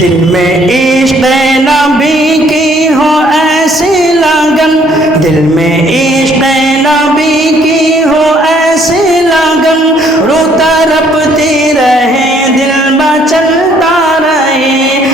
دل میں عشق نبی کی ہو ایسی لگن، دل میں عشق نبی کی ہو ایسی لگن، روتا رپتی رہے دل مچلتا رہے۔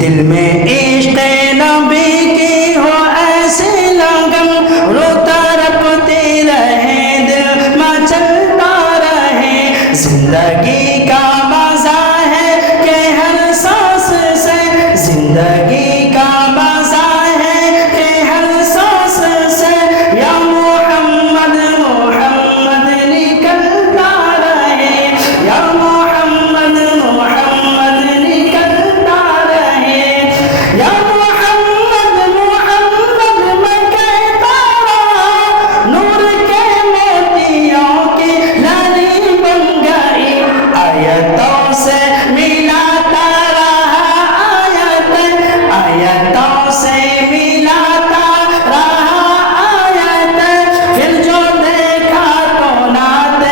دل میں عشق نبی کی ہو ایسی لگن، روتا رپتی رہے دل مچلتا رہے۔ زندگی کا مزہ ہے کہ ہر سانس سے، زندگی کا مزہ ہے کہ ہر سانس سے، یا محمد محمد نکلتا رہے، یا محمد محمد نکلتا رہے، یا محمد محمد میں کہتا رہا، نور کے موتیوں کی لڑی بن گئی، آیتوں سے ملاتا رہا، آیتوں سے ملاتا رہا آیت، پھر جو دیکھا تو نعت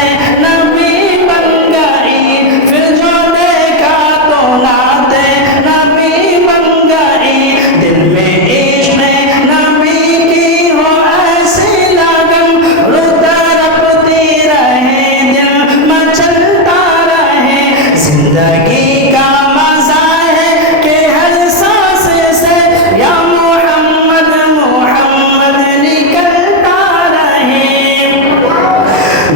نبی بن گئی، پھر جو دیکھا تو نعت نبی بن گئی۔ دل میں عشق نبی کی ہو ایسی لگن، روتا رپتی رہے دل مچلتا رہے۔ زندگی کا مزہ ہے کہ ہر سانس سے، یا محمد محمد نکلتا رہے۔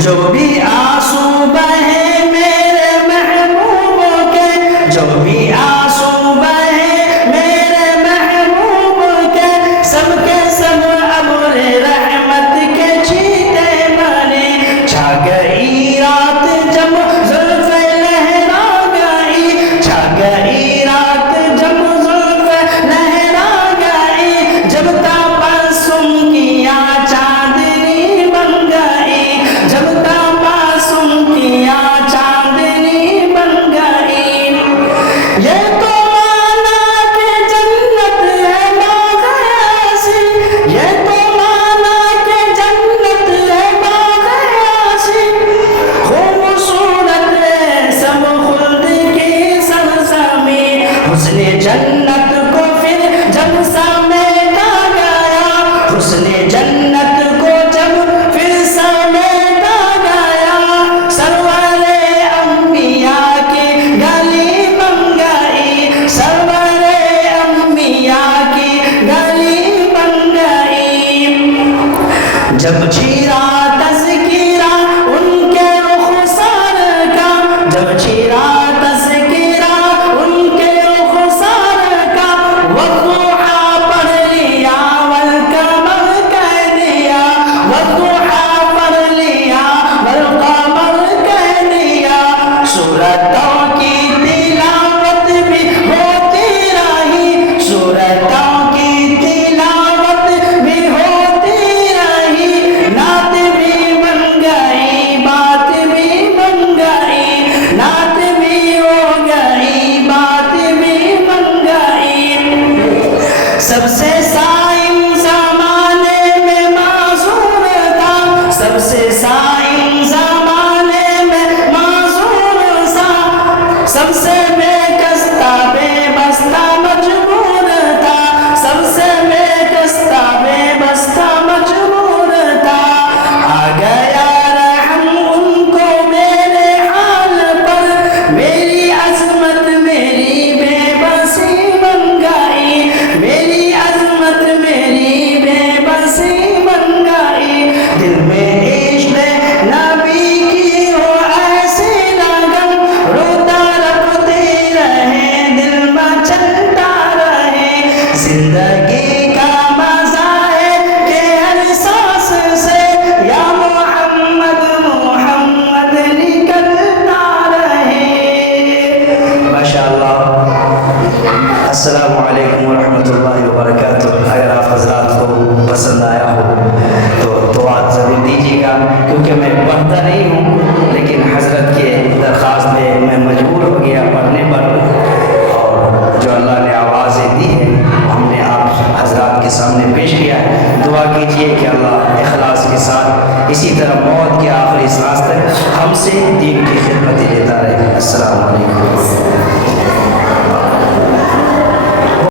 جو بھی آنسو بہے میرے محبوب کے، جو بھی آنسو بہے میرے محبوب کے، سب کے سب ابر رحمت کے چھیٹے بنے۔ چھا گئی رات جب زلفیں لہرا گئی، چھا گئی رات جب زلفیں لہرا گئی، جب تبسم کیا چاندنی بن گئی، جب تبسم کیا چاندنی بن گئی۔ یہ تو مانا کہ جنت ہے باغ ایسی، یہ تو مانا کہ جنت ہے باغ ایسی، خوبصورت ہے سب خلد کی سرزمین، حسن جنت کو پھر جب سمیٹا گیا، حسن جنت کو جب پھر سمیٹا گیا، سرور انبیاء کی گلی بن گئی، سرور انبیاء کی گلی بن گئی۔ جب چھیرا تذکرہ ان کے رخسار کا، جب چھیرا تذکرہ ان کے رخسار کا، والضحیٰ پڑھ لیا والقمر کہہ دیا، والضحیٰ پڑھ لیا والقمر کہہ دیا، سورتوں کی تلاوت بھی ہوتی رہی، سورتوں کی تلاوت بھی ہوتی رہی، نعت بھی بن گئی بات بھی بن گئی، نعت بھی ہو گئی بات بھی بن گئی۔ سب سے سائن زمانے میں معذور تھا، سب سے سائن زمانے میں معذور تھا، سب سے بے کستہ بے بستہ مجبور تھا، سب سے بے کستہ بے بستہ مجبور تھا۔ آ گیا رحم ان کو میرے حال پر، میری عظمت میری بے بسی بن گئی، میری عظمت میری بے بسی بن گئی۔ دل میں عشق نبی کی ہو ایسی لگن، روتا رپتی رہے دل مچلتا رہے۔ زندگی کا مزہ ہے کہ ہر سانس سے، یا محمد محمد نکلتا رہے۔ ماشاءاللہ۔ السلام علیکم ورحمۃ اللہ وبرکاتہ۔ اگر آپ حضرات کو پسند آیا ہو تو دعا ضرور دیجیے گا، کیونکہ میں پڑھتا نہیں ہوں، لیکن حضرت کے درخواست پہ میں مجبور ہو گیا پڑھنے پر، اور جو اللہ نے آوازیں دی ہے ہم نے آپ حضرات کے سامنے پیش کیا ہے۔ دعا کیجیے کہ اللہ اخلاص کے ساتھ اسی طرح موت کے آخری سانس تک ہم سے دین کی خدمت لیتا رہے۔ السلام علیکم۔